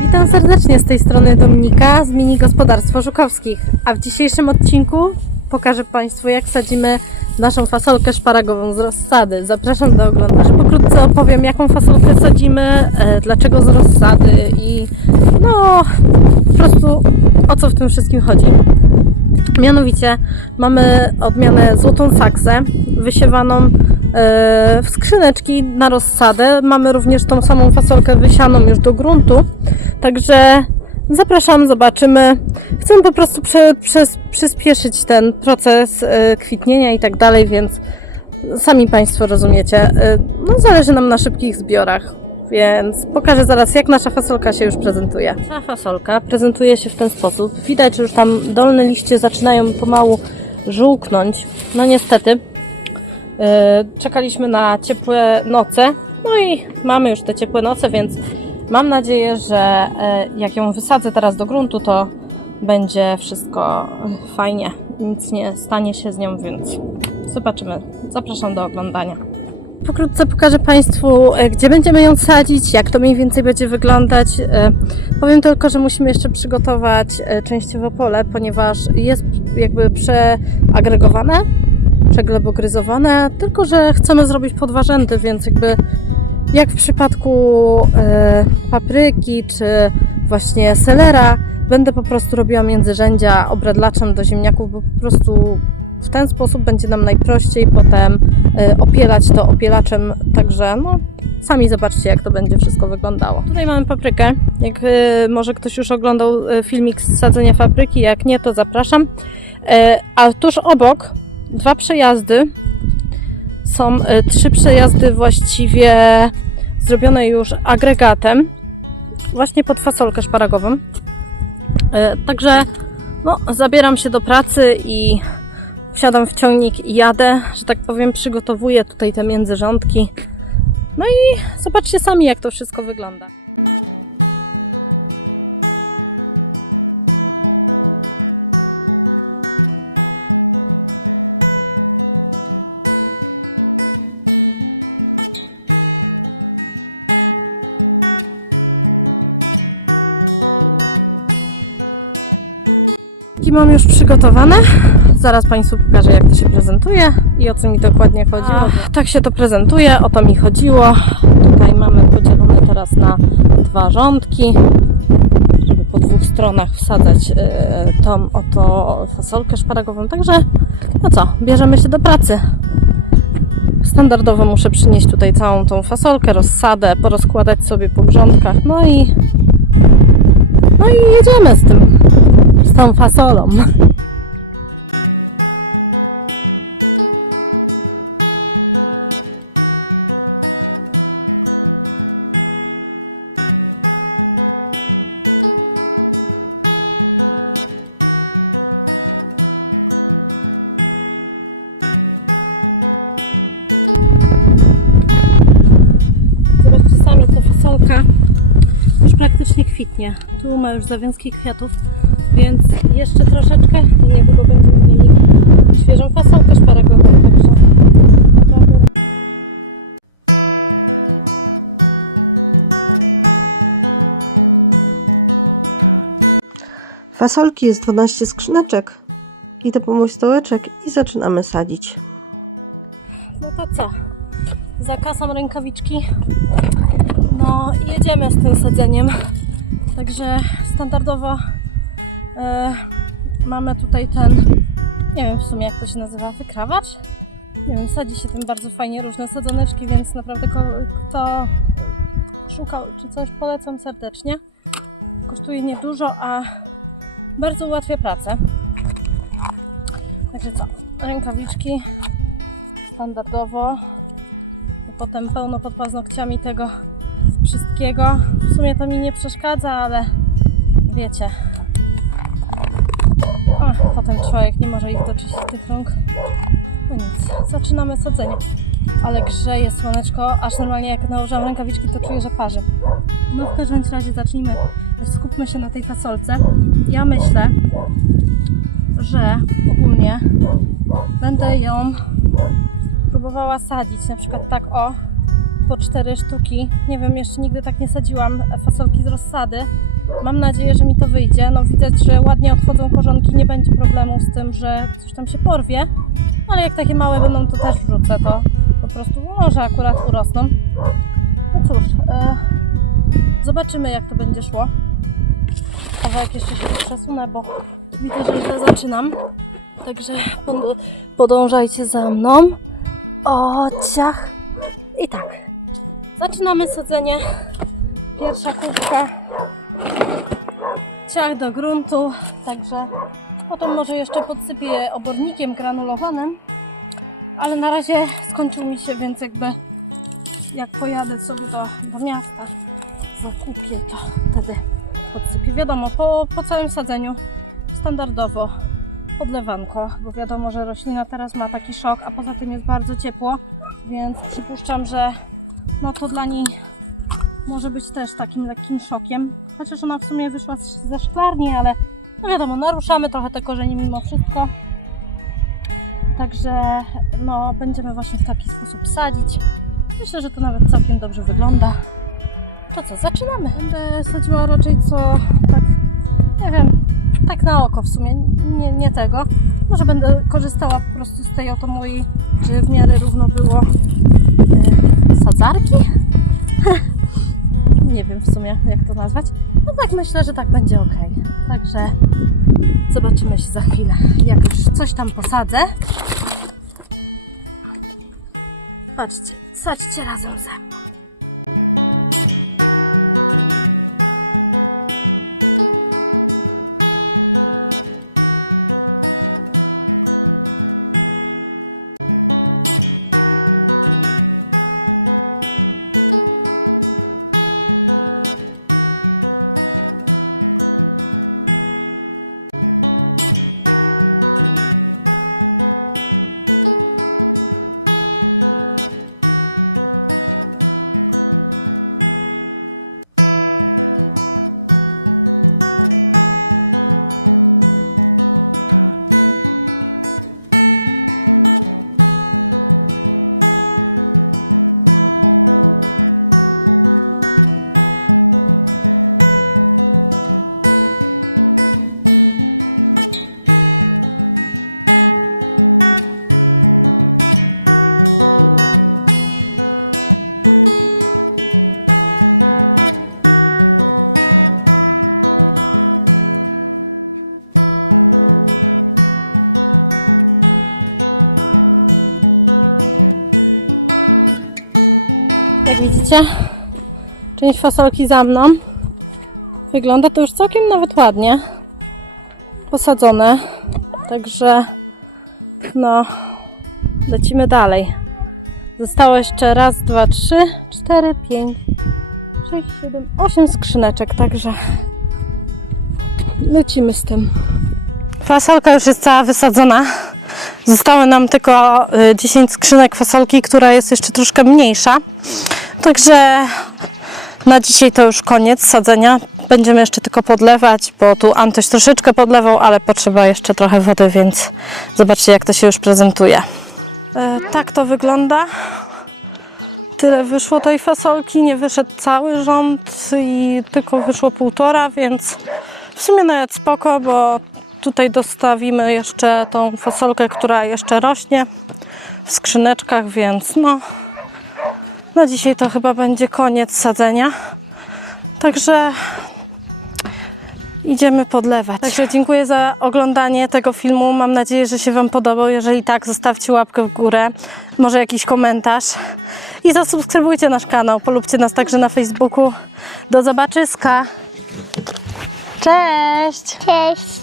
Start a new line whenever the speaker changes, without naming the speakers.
Witam serdecznie z tej strony Dominika z Mini Gospodarstwo Żukowskich. A w dzisiejszym odcinku pokażę Państwu, jak sadzimy naszą fasolkę szparagową z rozsady. Zapraszam do oglądania. Pokrótce opowiem, jaką fasolkę sadzimy, e, dlaczego z rozsady i no po prostu o co w tym wszystkim chodzi. Mianowicie mamy odmianę złotą saksę, wysiewaną e, w skrzyneczki na rozsadę. Mamy również tą samą fasolkę wysianą już do gruntu. Także zapraszam, zobaczymy. Chcę po prostu przyspieszyć ten proces e, kwitnienia i tak dalej, więc sami Państwo rozumiecie. E, no, zależy nam na szybkich zbiorach. Więc pokażę zaraz, jak nasza fasolka się już prezentuje. Nasza fasolka prezentuje się w ten sposób. Widać, że już tam dolne liście zaczynają pomału żółknąć. No niestety, yy, czekaliśmy na ciepłe noce. No i mamy już te ciepłe noce, więc mam nadzieję, że yy, jak ją wysadzę teraz do gruntu, to będzie wszystko fajnie. Nic nie stanie się z nią, więc zobaczymy. Zapraszam do oglądania. Pokrótce pokażę Państwu, e, gdzie będziemy ją sadzić, jak to mniej więcej będzie wyglądać. E, Powiem tylko, że musimy jeszcze przygotować e, częściowo pole, ponieważ jest jakby przeagregowane, przeglebogryzowane, tylko że chcemy zrobić podwarzędy, więc jakby jak w przypadku papryki czy właśnie selera, będę po prostu robiła międzyrzędzia obradlaczem do ziemniaków, bo po prostu w ten sposób będzie nam najprościej potem e, opielać to opielaczem, także no sami zobaczcie jak to będzie wszystko wyglądało. Tutaj mamy paprykę, jak e, może ktoś już oglądał e, filmik z sadzenia papryki, jak nie to zapraszam. A tuż obok dwa przejazdy, są trzy przejazdy właściwie zrobione już agregatem, właśnie pod fasolkę szparagową. Także no, zabieram się do pracy i wsiadam w ciągnik i jadę, że tak powiem, przygotowuję tutaj te międzyrządki. No i zobaczcie sami, jak to wszystko wygląda. I mam już przygotowane. Zaraz Państwu pokażę, jak to się prezentuje i o co mi dokładnie chodziło. tak się to prezentuje, o to mi chodziło. Tutaj mamy podzielone teraz na dwa rządki, żeby po dwóch stronach wsadzać e, tą oto fasolkę szparagową. Także, no co, bierzemy się do pracy. Standardowo muszę przynieść tutaj całą tą fasolkę, rozsadę, porozkładać sobie po grządkach. No i, no i jedziemy z tym, tą fasolą. Już praktycznie kwitnie. Tu ma już zawiązki kwiatów, więc jeszcze troszeczkę i niedługo będziemy mieli świeżą fasolkę szparagową. Także
Fasolki jest 12 skrzyneczek. Idę po mój stołeczek i zaczynamy sadzić.
No to co? Zakasam rękawiczki. No jedziemy z tym sadzeniem. Także standardowo mamy tutaj ten, nie wiem w sumie jak to się nazywa, wykrawacz? Nie wiem, sadzi się tym bardzo fajnie różne sadzoneczki, więc naprawdę kto szukał czy coś polecam serdecznie. Kosztuje niedużo, a bardzo ułatwia pracę. Także co? Rękawiczki standardowo. Potem pełno pod paznokciami tego wszystkiego. W sumie to mi nie przeszkadza, ale wiecie. Potem człowiek nie może ich doczyścić tych rąk. No nic, zaczynamy sadzenie. Ale grzeje słoneczko, aż normalnie jak nałożyłam rękawiczki, to czuję, że parzy. No w każdym razie zacznijmy, skupmy się na tej fasolce. Ja myślę, że ogólnie będę ją próbowała sadzić, na przykład tak o, po cztery sztuki. Nie wiem, jeszcze nigdy tak nie sadziłam fasolki z rozsady. Mam nadzieję, że mi to wyjdzie. No widać, że ładnie odchodzą korzonki, nie będzie problemu z tym, że coś tam się porwie. Ale jak takie małe będą, to też wrzucę to. Po prostu może akurat urosną. No cóż, e, zobaczymy jak to będzie szło. Kawałek jeszcze się przesunę, bo widzę, że źle zaczynam. Także pod, podążajcie za mną. O, ciach. I tak. Zaczynamy sadzenie. Pierwsza kubka. Ciach do gruntu. Także potem może jeszcze podsypię obornikiem granulowanym. Ale na razie skończył mi się, więc jakby jak pojadę sobie do, do miasta, zakupię to wtedy podsypię. Wiadomo, po, po całym sadzeniu standardowo podlewanko, bo wiadomo, że roślina teraz ma taki szok, a poza tym jest bardzo ciepło, więc przypuszczam, że no to dla niej może być też takim lekkim szokiem. Chociaż ona w sumie wyszła ze szklarni, ale no wiadomo, naruszamy trochę te korzenie mimo wszystko. Także no, będziemy właśnie w taki sposób sadzić. Myślę, że to nawet całkiem dobrze wygląda. To co, zaczynamy. Będę sadziła raczej co tak, nie wiem, tak na oko w sumie, nie, nie tego. Może będę korzystała po prostu z tej oto mojej, żeby w miarę równo było nie wiem w sumie jak to nazwać. No tak myślę, że tak będzie ok. Także zobaczymy się za chwilę. Jak już coś tam posadzę. Patrzcie, sadźcie razem ze mną. Jak widzicie, część fasolki za mną. Wygląda to już całkiem nawet ładnie. Posadzone. Także no, lecimy dalej. Zostało jeszcze raz, dwa, trzy, cztery, pięć, sześć, siedem, osiem skrzyneczek, także lecimy z tym. Fasolka już jest cała wysadzona. Zostały nam tylko y, 10 skrzynek fasolki, która jest jeszcze troszkę mniejsza. Także na dzisiaj to już koniec sadzenia. Będziemy jeszcze tylko podlewać, bo tu Antoś troszeczkę podlewał, ale potrzeba jeszcze trochę wody, więc zobaczcie jak to się już prezentuje. E, tak to wygląda. Tyle wyszło tej fasolki, nie wyszedł cały rząd i tylko wyszło półtora, więc w sumie nawet spoko, bo tutaj dostawimy jeszcze tą fasolkę, która jeszcze rośnie w skrzyneczkach, więc no na dzisiaj to chyba będzie koniec sadzenia. Także idziemy podlewać. Także dziękuję za oglądanie tego filmu. Mam nadzieję, że się Wam podobał. Jeżeli tak, zostawcie łapkę w górę, może jakiś komentarz i zasubskrybujcie nasz kanał. Polubcie nas także na Facebooku. Do zobaczyska. Cześć!
Cześć.